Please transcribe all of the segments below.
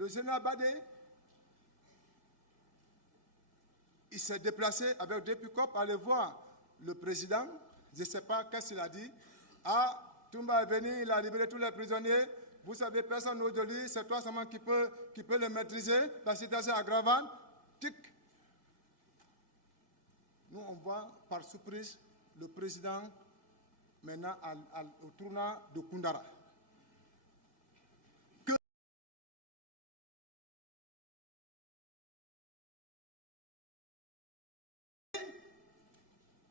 le général Badé, il s'est déplacé avec deux pick-up, aller voir le président. Je ne sais pas qu'est-ce qu'il a dit. Ah, Toumba est venu, il a libéré tous les prisonniers. Vous savez, personne n'ose lui, c'est toi seulement qui peut le maîtriser. La situation est aggravante. Tic. Nous, on voit par surprise le président maintenant au tournant de Koundara.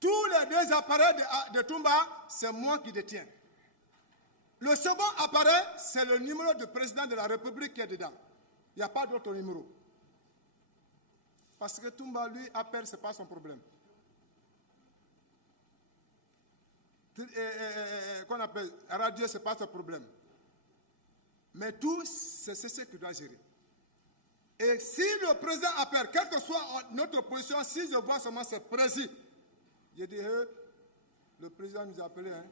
Tous les deux appareils de Toumba, c'est moi qui détiens. Le second appareil, c'est le numéro du président de la République qui est dedans. Il n'y a pas d'autre numéro. Parce que Toumba, lui, appelle, ce n'est pas son problème. Qu'on appelle radio, ce n'est pas son problème. Mais tout, c'est ce qu'il doit gérer. Et si le président appelle, quelle que soit notre position, si je vois seulement ce président, je dis, le président nous a appelé. Hein.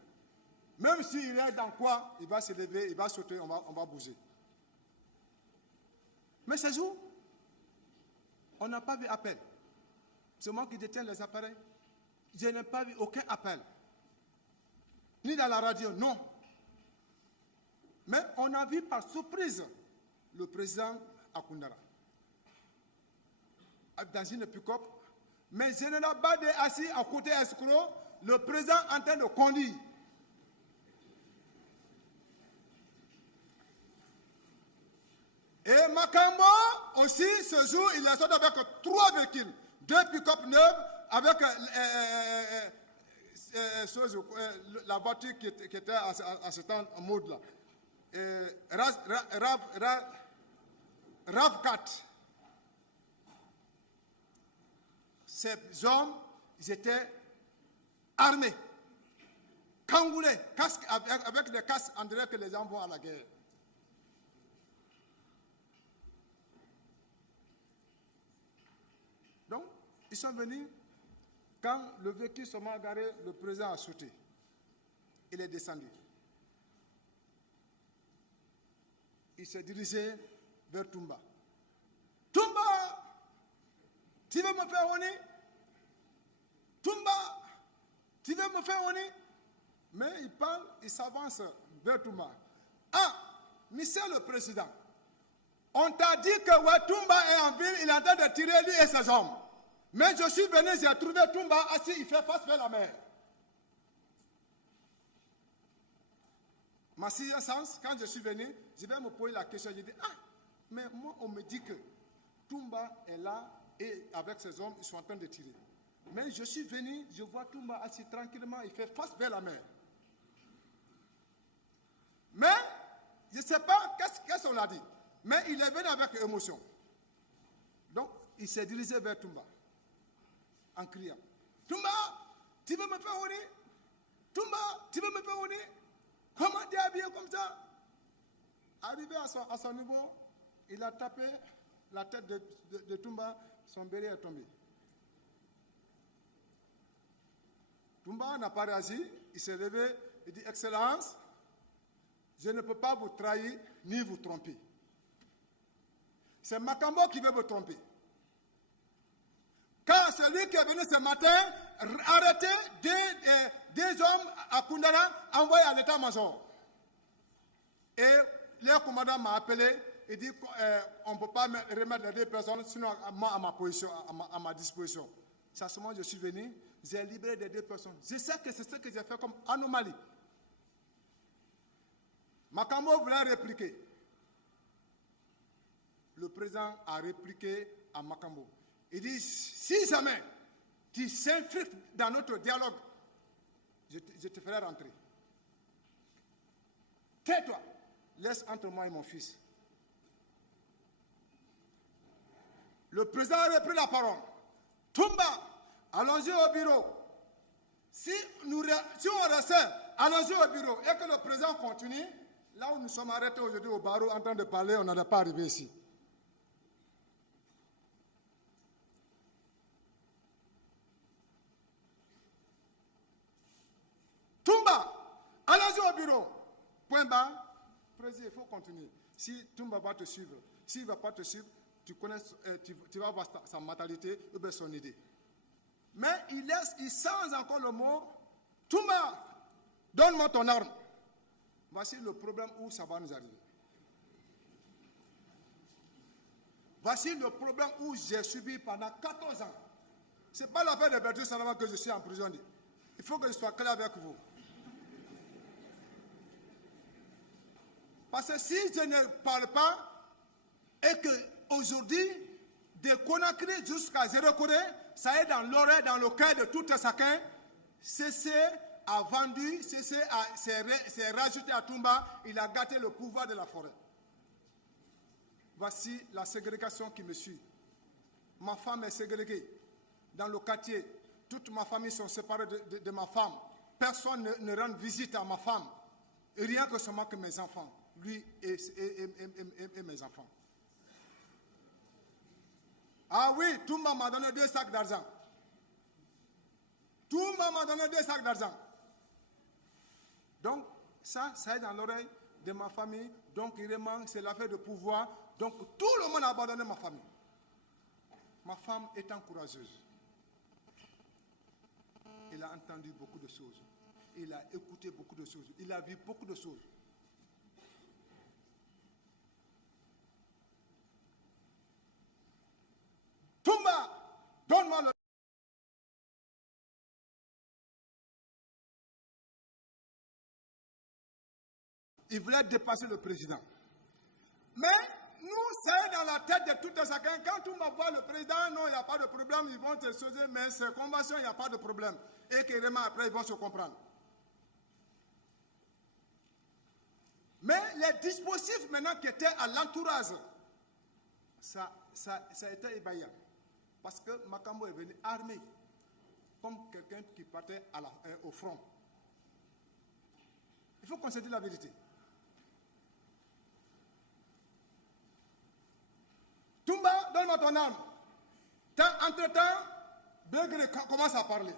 Même s'il est dans quoi, il va se lever, il va sauter, on va bouger. Mais ce jour, on n'a pas vu appel. C'est moi qui détiens les appareils. Je n'ai pas vu aucun appel. Ni dans la radio, non. Mais on a vu par surprise le président à Koundara. Dans une pick-up. Mais général Badé assis à côté escroc, le président en train de conduire. Et Makambo aussi, ce jour, il est sorti avec 3 véhicules. 2 pick-up neuves avec la voiture qui était à ce temps en mode là. RAV4. Ces hommes, ils étaient armés, cangoulés, avec des casques, on dirait que les gens vont à la guerre. Donc, ils sont venus, quand le véhicule se m'a garé, le président a sauté. Il est descendu. Il s'est dirigé vers Toumba. Toumba! Tu veux me faire honneur? Toumba, tu veux me faire honneur? Mais il parle, il s'avance vers Toumba. Ah, monsieur le président, on t'a dit que Toumba est en ville, il est en train de tirer lui et ses hommes. Mais je suis venu, j'ai trouvé Toumba assis, il fait face vers la mer. Ma sixième sens, quand je suis venu, je vais me poser la question, je dis, ah, mais moi on me dit que Toumba est là, et avec ses hommes, ils sont en train de tirer. Mais je suis venu, je vois Toumba assis tranquillement, il fait face vers la mer. Mais, je ne sais pas qu'est-ce qu'on a dit. Mais il est venu avec émotion. Donc, il s'est dirigé vers Toumba, en criant. Toumba, tu veux me faire honneur? Toumba, tu veux me faire honneur? Comment tu es habillé comme ça? Arrivé à son niveau, il a tapé la tête de Toumba. Son béret est tombé. Toumba n'a pas réagi, il s'est levé, il dit, Excellence, je ne peux pas vous trahir ni vous tromper. C'est Makambo qui veut me tromper. Quand celui qui est venu ce matin, arrêter des hommes à Koundara, envoyé à l'état-major. Et le commandant m'a appelé. Il dit qu'on ne peut pas remettre les 2 personnes, sinon moi à ma disposition. C'est à ce moment que je suis venu, j'ai libéré les 2 personnes. Je sais que c'est ce que j'ai fait comme anomalie. Makambo voulait répliquer. Le président a répliqué à Makambo. Il dit, si jamais tu s'infiltres dans notre dialogue, je te ferai rentrer. Tais-toi, laisse entre moi et mon fils. Le président a repris la parole. Toumba, allons-y au bureau. Si on restait, allons-y au bureau et que le président continue, là où nous sommes arrêtés aujourd'hui au barreau en train de parler, on n'en est pas arrivé ici. Toumba, allons-y au bureau. Point bas, président, il faut continuer. Si Toumba va te suivre, s'il ne va pas te suivre, tu vas voir sa mentalité ou bien son idée. Mais il change encore le mot, Toumba, donne-moi ton arme. Voici le problème où ça va nous arriver. Voici le problème où j'ai subi pendant 14 ans. Ce n'est pas l'affaire de Bertrand Salama que je suis en prison. Il faut que je sois clair avec vous. Parce que si je ne parle pas, et qu'aujourd'hui, de Conakry jusqu'à Zéro-Corée, ça est dans l'oreille, dans le cœur de tout un chacun, CC a vendu, CC s'est rajouté à Toumba, il a gâté le pouvoir de la forêt. Voici la ségrégation qui me suit. Ma femme est ségrégée. Dans le quartier, toute ma famille sont séparées de ma femme. Personne ne rend visite à ma femme. Et rien que seulement que mes enfants, lui et mes enfants. Ah oui, Toumba m'a donné 2 sacs d'argent. Toumba m'a donné 2 sacs d'argent. Donc, ça est dans l'oreille de ma famille. Donc, vraiment, c'est l'affaire de pouvoir. Donc, tout le monde a abandonné ma famille. Ma femme étant courageuse. Il a entendu beaucoup de choses. Il a écouté beaucoup de choses. Il a vu beaucoup de choses. Toumba, donne-moi le... Il voulait dépasser le président. Mais nous, c'est dans la tête de tout un chacun. Quand Toumba voit le président, non, il n'y a pas de problème, ils vont te sauver, mais ces conventions, il n'y a pas de problème. Et que vraiment, après, ils vont se comprendre. Mais les dispositifs maintenant qui étaient à l'entourage, ça a été ébaillant. Parce que Makambo est venu armé, comme quelqu'un qui partait au front. Il faut qu'on se dise la vérité. Toumba, donne-moi ton arme. Entre-temps, Begré commence à parler.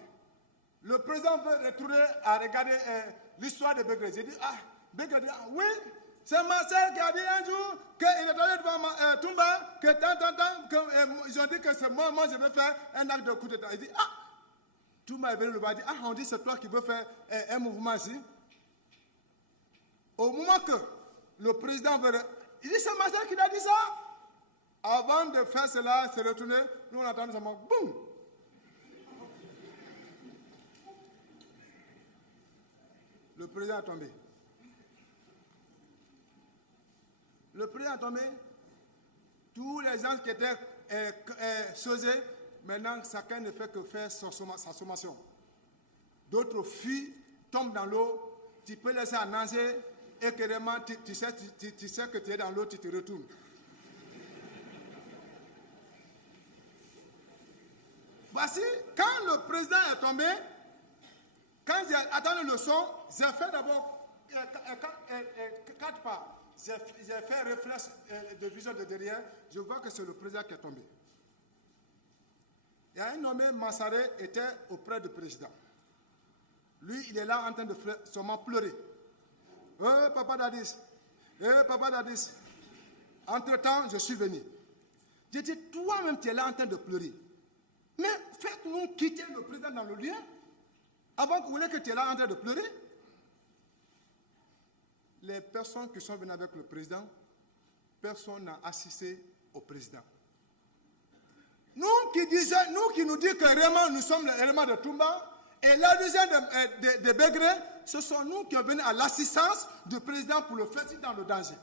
Le président veut retourner à regarder l'histoire de Begré. J'ai dit, Begré dit, oui, c'est ma soeur qui a dit un jour qu'il est allé devant Toumba, ils ont dit que c'est moi je vais faire un acte de coup d'état. Il dit, Toumba est venu le voir, il dit, on dit c'est toi qui veux faire un mouvement ici. Au moment que le président veut... Il dit, c'est ma soeur qui a dit ça. Avant de faire cela, se retourner, nous on attend seulement, boum. Le président est tombé. Le président est tombé. Tous les gens qui étaient sausés, maintenant chacun ne fait que faire sa sommation. D'autres fuient, tombent dans l'eau, tu peux laisser à nager et que vraiment tu sais que tu es dans l'eau, tu te retournes. Voici, quand le président est tombé, quand j'ai attendu le son, j'ai fait d'abord 4 pas. J'ai fait un réflexe de vision de derrière. Je vois que c'est le président qui est tombé. Il y a un nommé Massaré était auprès du président. Lui, il est là en train de seulement pleurer. Papa Dadis. Papa Dadis. Entre-temps, je suis venu. J'ai dit, toi-même, tu es là en train de pleurer. Mais faites-nous quitter le président dans le lieu avant que vous voulez que tu es là en train de pleurer. Les personnes qui sont venues avec le président, personne n'a assisté au président. Nous qui nous disons que vraiment nous sommes l'élément de Toumba et l'adhésion de Begré, ce sont nous qui sommes venus à l'assistance du président pour le faire dans le danger.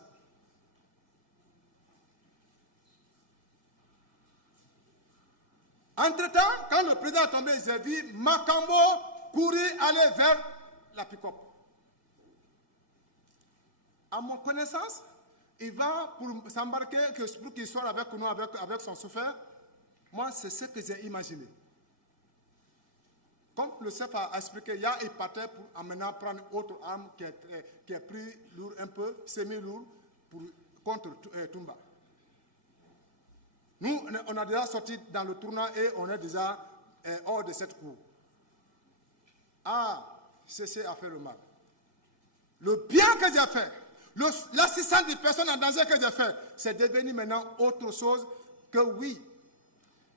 Entre-temps, quand le président est tombé, j'ai vu Makambo courir, aller vers la pick-up. À mon connaissance, il va pour s'embarquer, pour qu'il soit avec nous, avec son chauffeur. Moi, c'est ce que j'ai imaginé. Comme le chef a expliqué, il partait pour maintenant prendre autre arme qui est plus lourde un peu, semi-lourde, contre Toumba. Nous, on a déjà sorti dans le tournoi et on est déjà hors de cette cour. CC a fait le mal. Le bien que j'ai fait, l'assistance des personnes en danger que j'ai fait, c'est devenu maintenant autre chose que oui.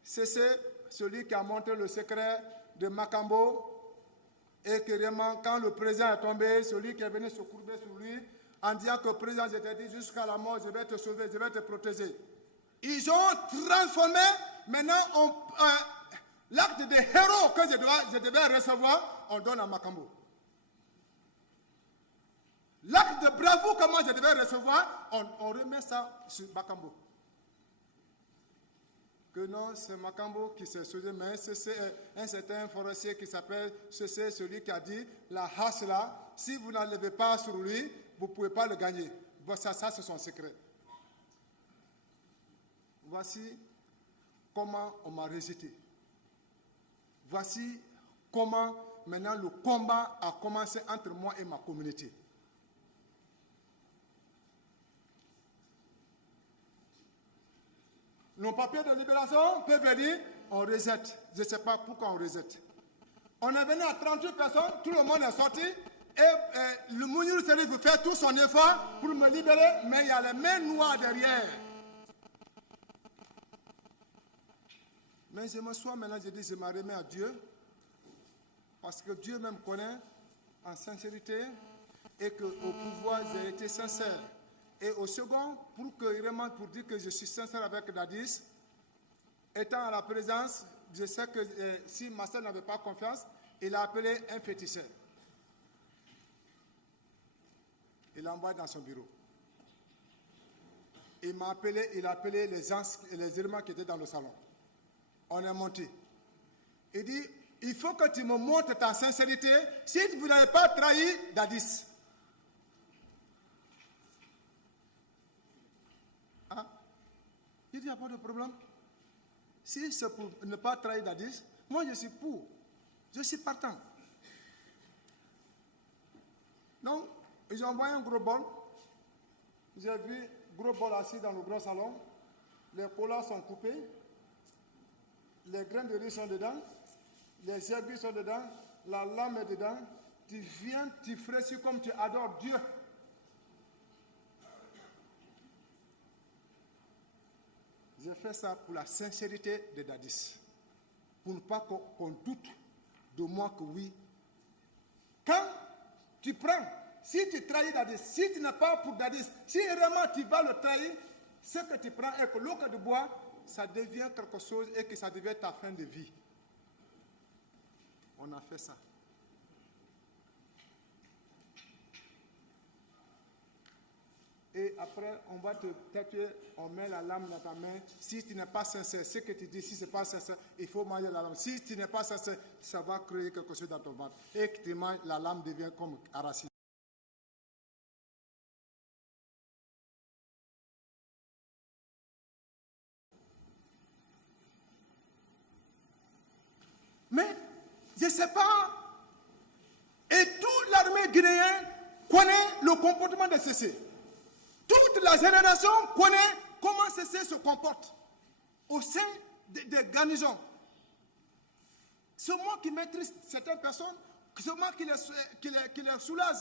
C'est celui qui a montré le secret de Makambo et que vraiment, quand le président est tombé, celui qui est venu se courber sur lui en disant que président, je t'ai dit jusqu'à la mort, je vais te sauver, je vais te protéger. Ils ont transformé maintenant l'acte de héros que je devais recevoir, on donne à Makambo. L'acte de bravoure que moi je devais recevoir, on remet ça sur Makambo. Que non, c'est Makambo qui s'est sauvé, mais c'est un certain forestier qui s'appelle, c'est celui qui a dit, la hache là, si vous n'enlevez pas sur lui, vous ne pouvez pas le gagner. Ça c'est son secret. Voici comment on m'a rejeté. Voici comment maintenant le combat a commencé entre moi et ma communauté. Nos papiers de libération peuvent venir, on reset. Je ne sais pas pourquoi on reset. On est venu à 38 personnes, tout le monde est sorti, et le Mounir Serif veut faire tout son effort pour me libérer, mais il y a les mains noires derrière. Mais je me sois maintenant, je dis, je me remets à Dieu, parce que Dieu même connaît en sincérité, et qu'au pouvoir, j'ai été sincère. Et au second, pour dire que je suis sincère avec Dadis, étant à la présence, je sais que si Marcel n'avait pas confiance, il a appelé un féticheur. Il l'a envoyé dans son bureau. Il a appelé les gens, les éléments qui étaient dans le salon. On est monté. Il dit, il faut que tu me montres ta sincérité si vous n'avez pas trahi Dadis. Hein? Il dit, il n'y a pas de problème. Si c'est pour ne pas trahir Dadis, moi je suis pour. Je suis partant. Donc, ils ont envoyé un gros bol. J'ai vu gros bol assis dans le gros salon. Les polas sont coupés. Les grains de riz sont dedans. Les herbes sont dedans. La lame est dedans. Tu viens, tu fraîchis comme tu adores Dieu. J'ai fait ça pour la sincérité de Dadis. Pour ne pas qu'on doute de moi que oui. Quand tu prends, si tu trahis Dadis, si tu n'es pas pour Dadis, si vraiment tu vas le trahir, ce que tu prends est que l'eau que tu bois, ça devient quelque chose et que ça devient ta fin de vie. On a fait ça. Et après, on va te tatouer, on met la lame dans ta main. Si tu n'es pas sincère, ce que tu dis, si ce n'est pas sincère, il faut manger la lame. Si tu n'es pas sincère, ça va créer quelque chose dans ton ventre. Et que tu manges, la lame devient comme arachide. Mais, je ne sais pas. Et toute l'armée guinéenne connaît le comportement de CC. Toute la génération connaît comment CC se comporte au sein des garnisons. C'est moi qui maîtrise certaines personnes, c'est moi qui les soulage.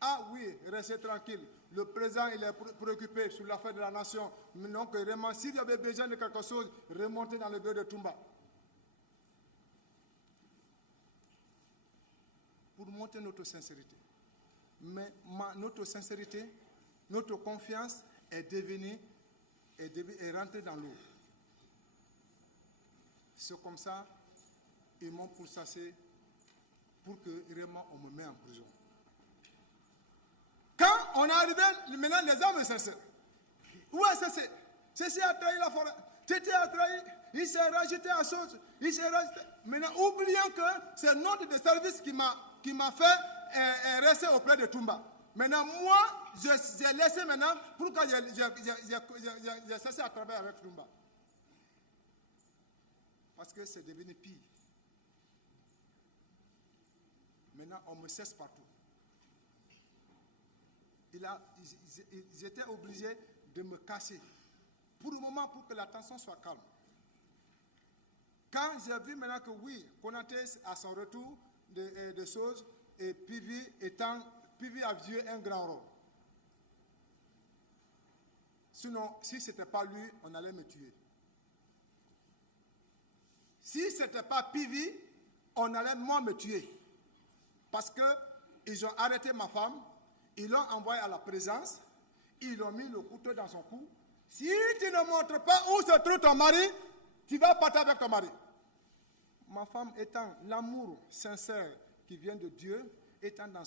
Ah oui, restez tranquille. Le président, il est préoccupé sur l'affaire de la nation. Donc, vraiment, s'il y avait besoin de quelque chose, remontez dans le bureau de Toumba. Pour montrer notre sincérité. Mais notre sincérité, notre confiance est rentrée dans l'eau. C'est comme ça, ils m'ont pourchassé pour que vraiment on me mette en prison. Quand on est arrivé, maintenant les hommes sont sincères. Où est Cécé? Cécé a trahi la forêt. Tété a trahi, il s'est rajouté à chose. Il s'est rajouté. Maintenant, oubliant que c'est notre de service qui m'a fait rester auprès de Toumba. Maintenant, moi, j'ai laissé maintenant pour que j'ai cessé à travailler avec Toumba. Parce que c'est devenu pire. Maintenant, on me cesse partout. J'étais obligé de me casser. Pour le moment, pour que la tension soit calme. Quand j'ai vu maintenant que oui, Konaté à son retour de choses, et Pivi a joué un grand rôle. Sinon, si ce n'était pas lui, on allait me tuer. Si ce n'était pas Pivi, on allait moi me tuer. Parce qu'ils ont arrêté ma femme, ils l'ont envoyé à la présence, ils ont mis le couteau dans son cou. Si tu ne montres pas où se trouve ton mari, tu vas partir avec ton mari. Ma femme étant l'amour sincère qui vient de Dieu, étant dans